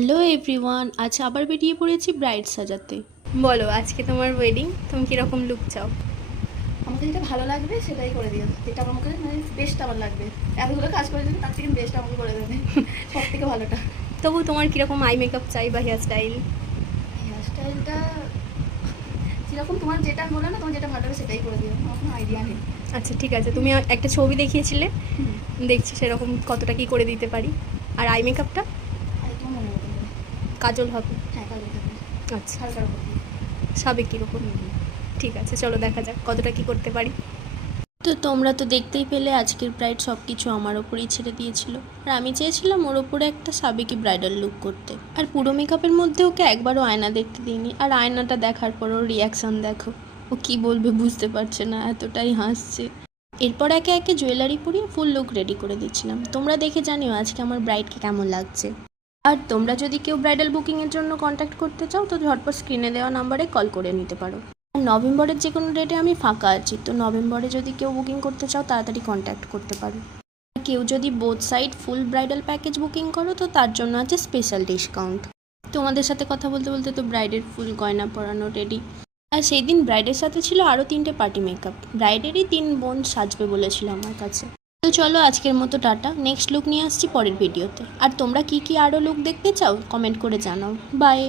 Hello everyone, আজ আবার বেরিয়ে পড়েছি ব্রাইড সাজাতে। বলো আজকে তোমার ওয়েডিং, তুমি কিরকম লুক চাও? আমাকে যেটা ভালো লাগবে সেটাই করে দিও, যেটা আমাকে বেস্ট আমার লাগবে। এতগুলো কাজ করে দেবে, তার থেকে বেস্ট আমাকে করে দেবে, সব থেকে ভালোটা। তবু তোমার কিরকম আই মেকআপ চাই বা হেয়ার স্টাইল? হেয়ার স্টাইলটা যেরকম তোমার যেটা বলে না, তোমার যেটা ভালো হবে সেটাই করে দিও, আমার কোনো আইডিয়া নেই। আচ্ছা ঠিক আছে, তুমি একটা ছবি দেখিয়েছিলে, দেখছি সেরকম কতটা কি করে দিতে পারি। আর আই মেকআপটা আর তোমার মনে মতো করে। কাজল হবে? হ্যাঁ, কাজল থাকবে, আচ্ছা, হালকার উপর দিয়ে। সাবেক কীরকম? ঠিক আছে, চলো দেখা যাক কতটা কি করতে পারি। তো তোমরা তো দেখতেই পেলে আজকের ব্রাইড সব কিছু আমার ওপরেই ছেড়ে দিয়েছিল, আর আমি চেয়েছিলাম ওর ওপরে একটা সাবেকি ব্রাইডাল লুক করতে। আর পুরো মেকআপের মধ্যে ওকে একবারও আয়না দেখতে দিইনি, আর আয়নাটা দেখার পর ওর রিয়াকশান দেখো, ও কি বলবে বুঝতে পারছে না, এতটাই হাসছে। এরপর একে একে জুয়েলারি পরিয়ে ফুল লুক রেডি করে দিচ্ছিলাম। তোমরা দেখে জানিও আজকে আমার ব্রাইডকে কেমন লাগছে। আর তোমরা যদি কেউ ব্রাইডাল বুকিংয়ের জন্য কন্ট্যাক্ট করতে চাও তো ঝটপট স্ক্রিনে দেওয়া নাম্বারে কল করে নিতে পারো। আর নভেম্বরের যে কোনো ডেটে আমি ফাঁকা আছি, তো নভেম্বরে যদি কেউ বুকিং করতে চাও তাড়াতাড়ি কন্ট্যাক্ট করতে পারো। আর কেউ যদি বোথ সাইড ফুল ব্রাইডাল প্যাকেজ বুকিং করো তো তার জন্য আছে স্পেশাল ডিসকাউন্ট। তোমাদের সাথে কথা বলতে বলতে তো ব্রাইডের ফুল গয়না পরানো রেডি। আর সেই দিন ব্রাইডের সাথে ছিল আরও 3টে পার্টি মেকআপ। ব্রাইডেরই 3 বোন সাজবে বলেছিল আমার কাছে। তো চলো আজকের মতো টাটা, নেক্সট লুক নিয়ে আসছি পরের ভিডিওতে। আর তোমরা কি আরও লুক দেখতে চাও কমেন্ট করে জানাও। বাই।